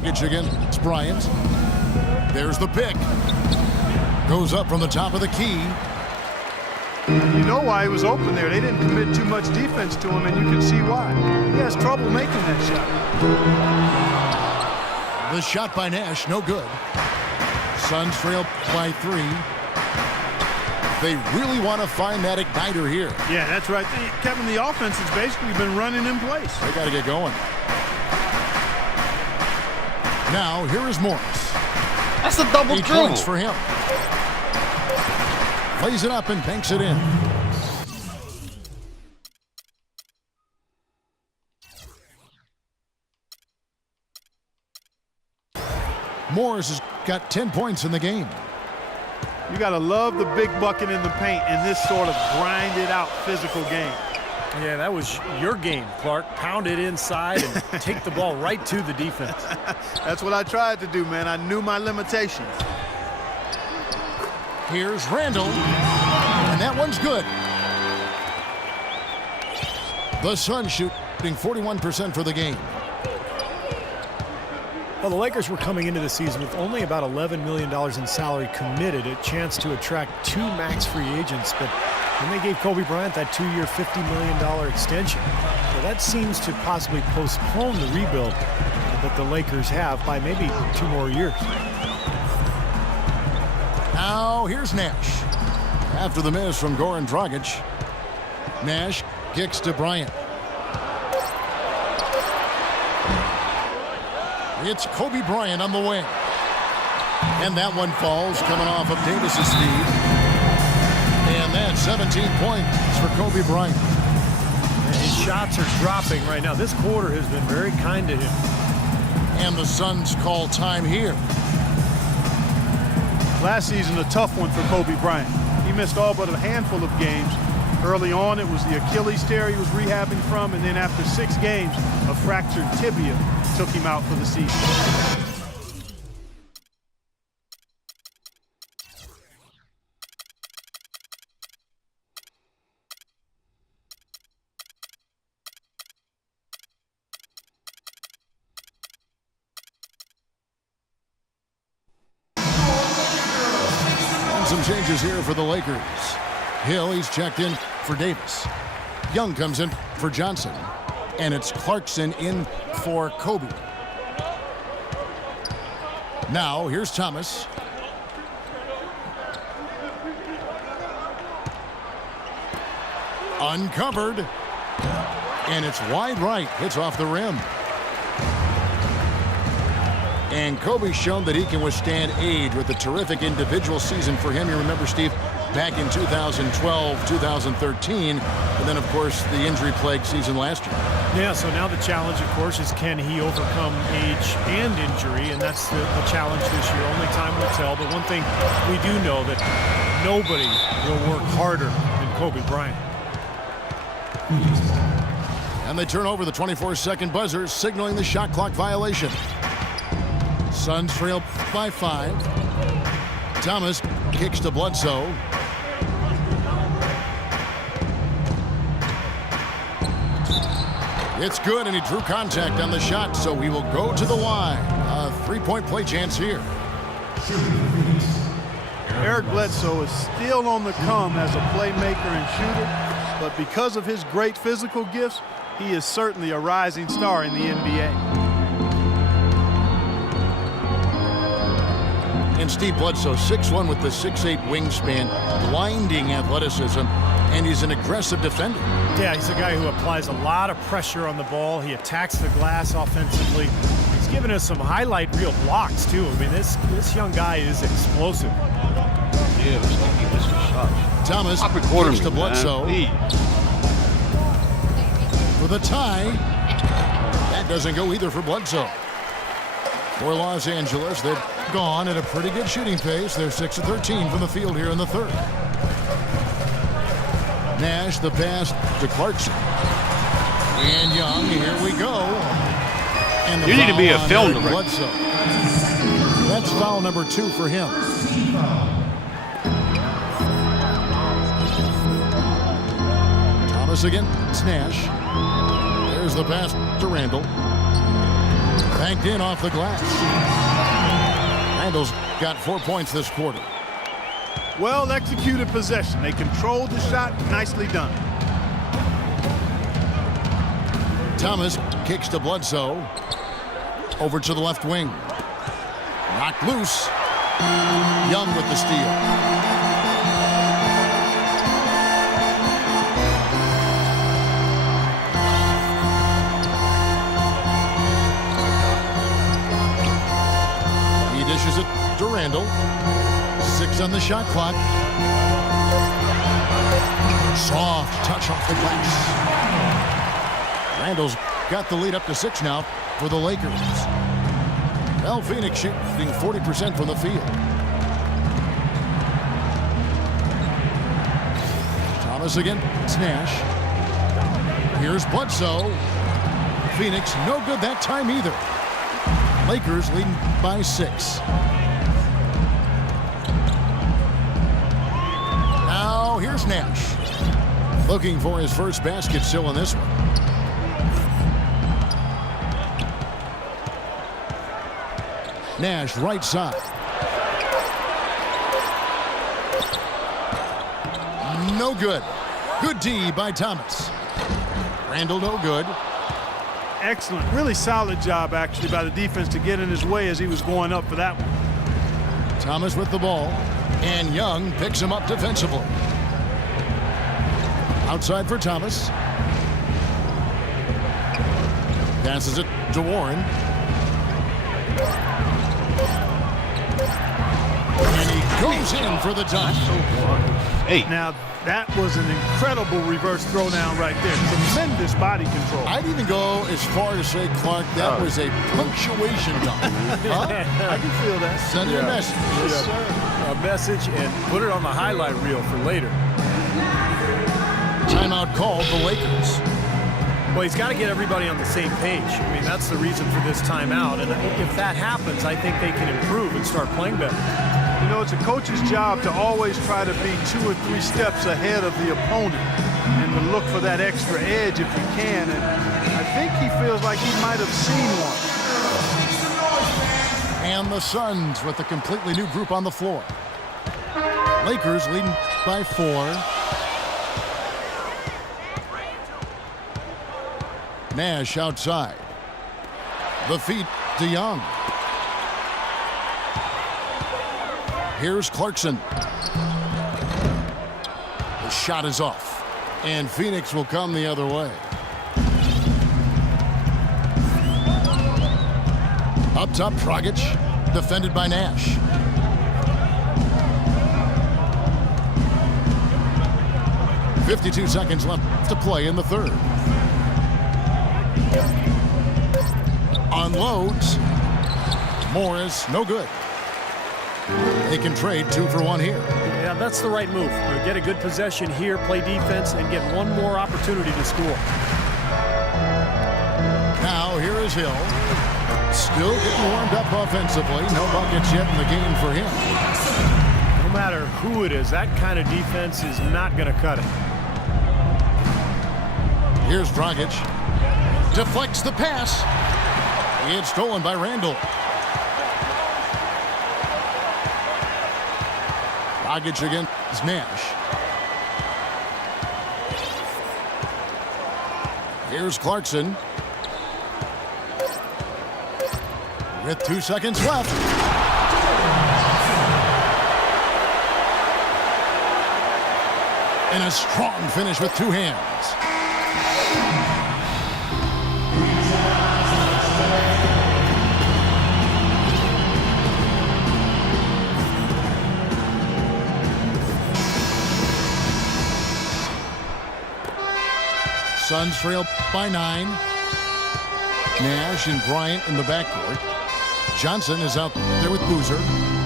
Dragic against Bryant. There's the pick. Goes up from the top of the key. You know why he was open there. They didn't commit too much defense to him, and you can see why. He has trouble making that shot. The shot by Nash, no good. Suns trail by 3. They really want to find that igniter here. Yeah, that's right. Kevin, the offense has basically been running in place. They got to get going. Now, here is Morris. That's a double 8 dribble. points for him. Plays it up and banks it in. Morris has got 10 points in the game. You got to love the big bucket in the paint in this sort of grinded out physical game. Yeah, that was your game, Clark. Pound it inside and take the ball right to the defense. That's what I tried to do, man. I knew my limitations. Here's Randall, and that one's good. The Suns shooting 41% for the game. Well, the Lakers were coming into the season with only about $11 million in salary committed, a chance to attract 2 max free agents, but then they gave Kobe Bryant that 2-year, $50 million extension. So that seems to possibly postpone the rebuild that the Lakers have by maybe 2 more years. Now here's Nash. After the miss from Goran Dragic, Nash kicks to Bryant. It's Kobe Bryant on the wing. And that one falls, coming off of Davis's speed. And that's 17 points for Kobe Bryant. And his shots are dropping right now. This quarter has been very kind to him. And the Suns call time here. Last season, a tough one for Kobe Bryant. He missed all but a handful of games. Early on, it was the Achilles tear he was rehabbing from, and then after 6 games, a fractured tibia took him out for the season. Some changes here for the Lakers. Hill, he's checked in for Davis. Young comes in for Johnson. And it's Clarkson in for Kobe. Now, here's Thomas. Uncovered. And it's wide right. Hits off the rim. And Kobe's shown that he can withstand age with a terrific individual season for him. You remember, Steve, back in 2012, 2013, and then, of course, the injury-plagued season last year. Yeah, so now the challenge, of course, is can he overcome age and injury, and that's the challenge this year. Only time will tell, but one thing we do know that nobody will work harder than Kobe Bryant. And they turn over the 24-second buzzer, signaling the shot clock violation. Suns trail by 5. Thomas kicks to Bledsoe. It's good, and he drew contact on the shot, so he will go to the line. A 3-point play chance here. Eric Bledsoe is still on the come as a playmaker and shooter, but because of his great physical gifts, he is certainly a rising star in the NBA. And Steve Bledsoe, 6'1" with the 6'8" wingspan, blinding athleticism, and he's an aggressive defender. Yeah, he's a guy who applies a lot of pressure on the ball. He attacks the glass offensively. He's given us some highlight reel blocks, too. I mean, this young guy is explosive. Yeah, looks like he missed a shot. Thomas kicks to Bledsoe. For the tie. That doesn't go either for Bledsoe. For Los Angeles, they've gone at a pretty good shooting pace. They're 6 of 13 from the field here in the third. Nash, the pass to Clarkson. And Young, here we go. And the you need to be a film director. Bledsoe. That's foul number 2 for him. Thomas again. It's Nash. There's the pass to Randall. Banked in off the glass. Randall's got 4 points this quarter. Well executed possession. They controlled the shot. Nicely done. Thomas kicks to Bledsoe. Over to the left wing. Knocked loose. Young with the steal. He dishes it to Randall. 6 on the shot clock. Soft touch off the glass. Randall's got the lead up to 6 now for the Lakers. Well, Phoenix shooting 40% from the field. Thomas against Nash. Here's Bledsoe. Phoenix no good that time either. Lakers leading by 6. Now here's Nash. Looking for his first basket still in this one. Nash right side. No good. Good D by Thomas. Randall no good. Excellent. Really solid job actually by the defense to get in his way as he was going up for that one. Thomas with the ball. And Young picks him up defensively. Outside for Thomas. Passes it to Warren. And he goes in for the dunk. Hey. Now, that was an incredible reverse throwdown right there. Tremendous body control. I'd even go as far as say, Clark, that was a punctuation dunk. Huh? I can feel that. Send a message. Yes, sir. A message and put it on the highlight reel for later. Timeout called the Lakers. Well, he's got to get everybody on the same page. I mean, that's the reason for this timeout. And if that happens, I think they can improve and start playing better. You know, it's a coach's job to always try to be 2 or 3 steps ahead of the opponent and to look for that extra edge if you can. And I think he feels like he might have seen one. And the Suns with a completely new group on the floor. Lakers leading by 4. Nash outside. The feed to Young. Here's Clarkson. The shot is off. And Phoenix will come the other way. Up top, Dragic. Defended by Nash. .52 seconds left to play in the third. Unloads. Morris, no good. They can trade 2 for 1 here. Yeah, that's the right move. Get a good possession here, play defense, and get one more opportunity to score. Now here is Hill. Still getting warmed up offensively. No buckets yet in the game for him. No matter who it is, that kind of defense is not going to cut it. Here's Dragic. Deflects the pass. It's stolen by Randall. Dragic against Nash. Here's Clarkson. With 2 seconds left. And a strong finish with 2 hands. Suns trail by 9. Nash and Bryant in the backcourt. Johnson is out there with Boozer.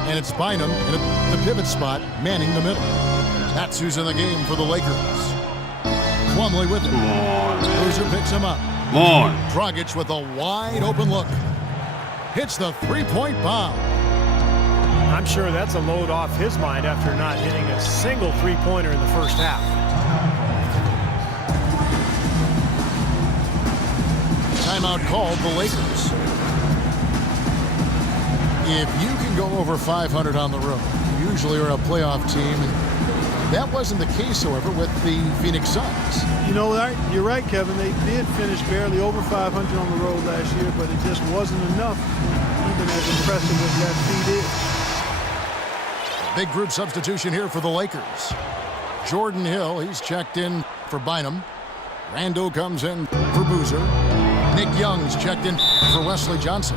And it's Bynum in the pivot spot, manning the middle. That's who's in the game for the Lakers. Plumlee with it. Boozer picks him up. Dragic with a wide open look. Hits the 3-point bomb. I'm sure that's a load off his mind after not hitting a single 3-pointer in the first half. Timeout called the Lakers. if you can go over 500 on the road, you usually are a playoff team. That wasn't the case, however, with the Phoenix Suns. You know, you're right, Kevin. They did finish barely over 500 on the road last year, but it just wasn't enough, even as impressive as that feat is. Big group substitution here for the Lakers. Jordan Hill, he's checked in for Bynum. Randall comes in for Boozer. Nick Young's checked in for Wesley Johnson.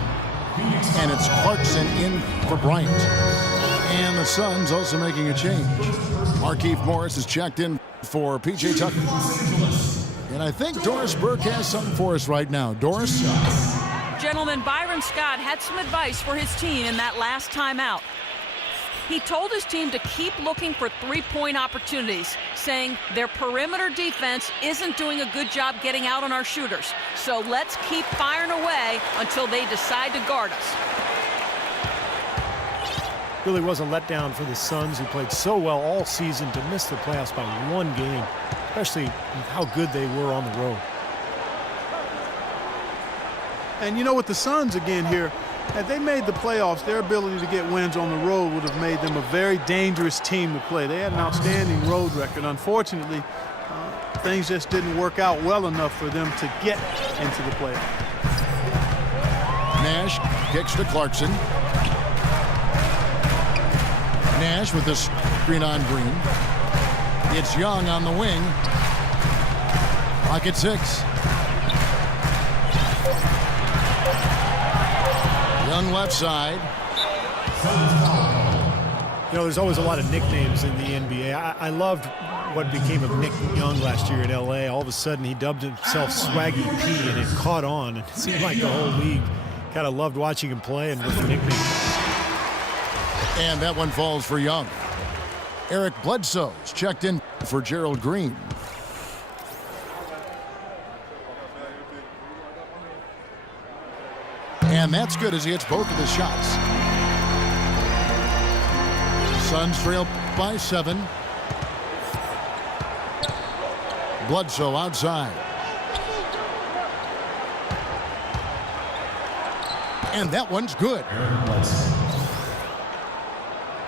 And it's Clarkson in for Bryant. And the Suns also making a change. Markieff Morris is checked in for P.J. Tucker. And I think Doris Burke has something for us right now. Doris? Gentlemen, Byron Scott had some advice for his team in that last timeout. He told his team to keep looking for three-point opportunities, saying their perimeter defense isn't doing a good job getting out on our shooters. So let's keep firing away until they decide to guard us. Really was a letdown for the Suns, who played so well all season, to miss the playoffs by one game, especially with how good they were on the road. And you know, with the Suns again here, had they made the playoffs, their ability to get wins on the road would have made them a very dangerous team to play. They had an outstanding road record. Unfortunately, things just didn't work out well enough for them to get into the playoffs. Nash kicks to Clarkson. Nash with the screen on Green. It's Young on the wing. Clock at 6. Young left side. You know, there's always a lot of nicknames in the NBA. I loved what became of Nick Young last year in L.A. All of a sudden, he dubbed himself Swaggy P, and it caught on. And it seemed like the whole league kind of loved watching him play and with the nickname. And that one falls for Young. Eric Bledsoe's checked in for Gerald Green. And that's good as he hits both of his shots. Suns trail by 7. Bledsoe outside. And that one's good.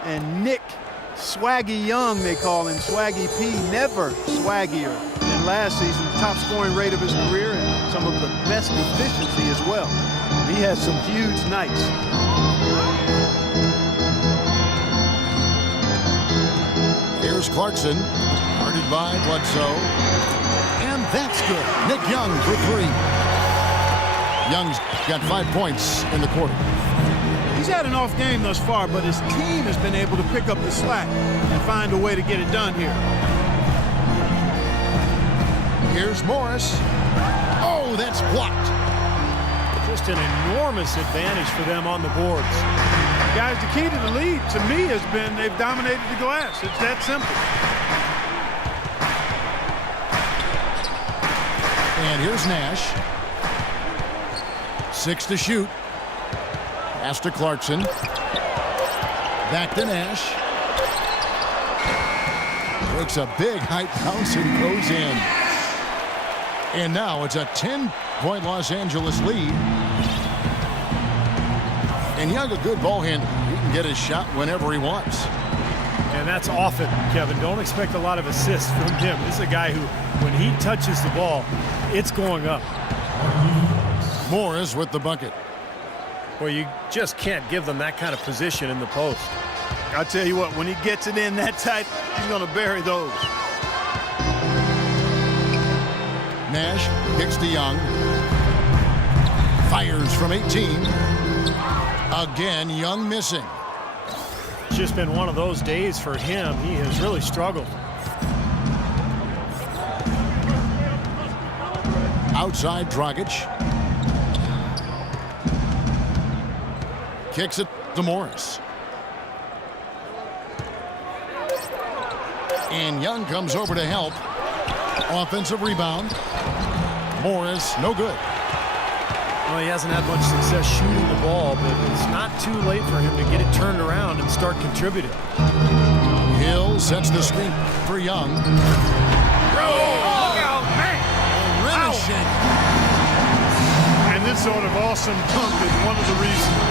And Nick Swaggy Young, they call him, Swaggy P, never swaggier than last season. Top scoring rate of his career and some of the best efficiency as well. He has some huge nights. Here's Clarkson, guarded by Bledsoe. And that's good. Nick Young for 3. Young's got 5 points in the quarter. He's had an off game thus far, but his team has been able to pick up the slack and find a way to get it done here. Here's Morris. Oh, that's blocked. Just an enormous advantage for them on the boards. Guys, the key to the lead, to me, has been they've dominated the glass. It's that simple. And here's Nash. 6 to shoot. Pass to Clarkson. Back to Nash. Takes a big height bounce and goes in. And now it's a 10-point Los Angeles lead. And Young, a good ball handler. He can get his shot whenever he wants. And that's often, Kevin. Don't expect a lot of assists from him. This is a guy who, when he touches the ball, it's going up. Morris with the bucket. Well, you just can't give them that kind of position in the post. I'll tell you what, when he gets it in that tight, he's going to bury those. Nash kicks to Young. Fires from 18. Again, Young missing. It's just been one of those days for him. He has really struggled. Outside Dragic. Kicks it to Morris. And Young comes over to help. Offensive rebound. Morris, no good. Well, he hasn't had much success shooting the ball, but it's not too late for him to get it turned around and start contributing. Hill sets the screen for Young. Look out, man! Rim is shaking. And this sort of awesome dunk is one of the reasons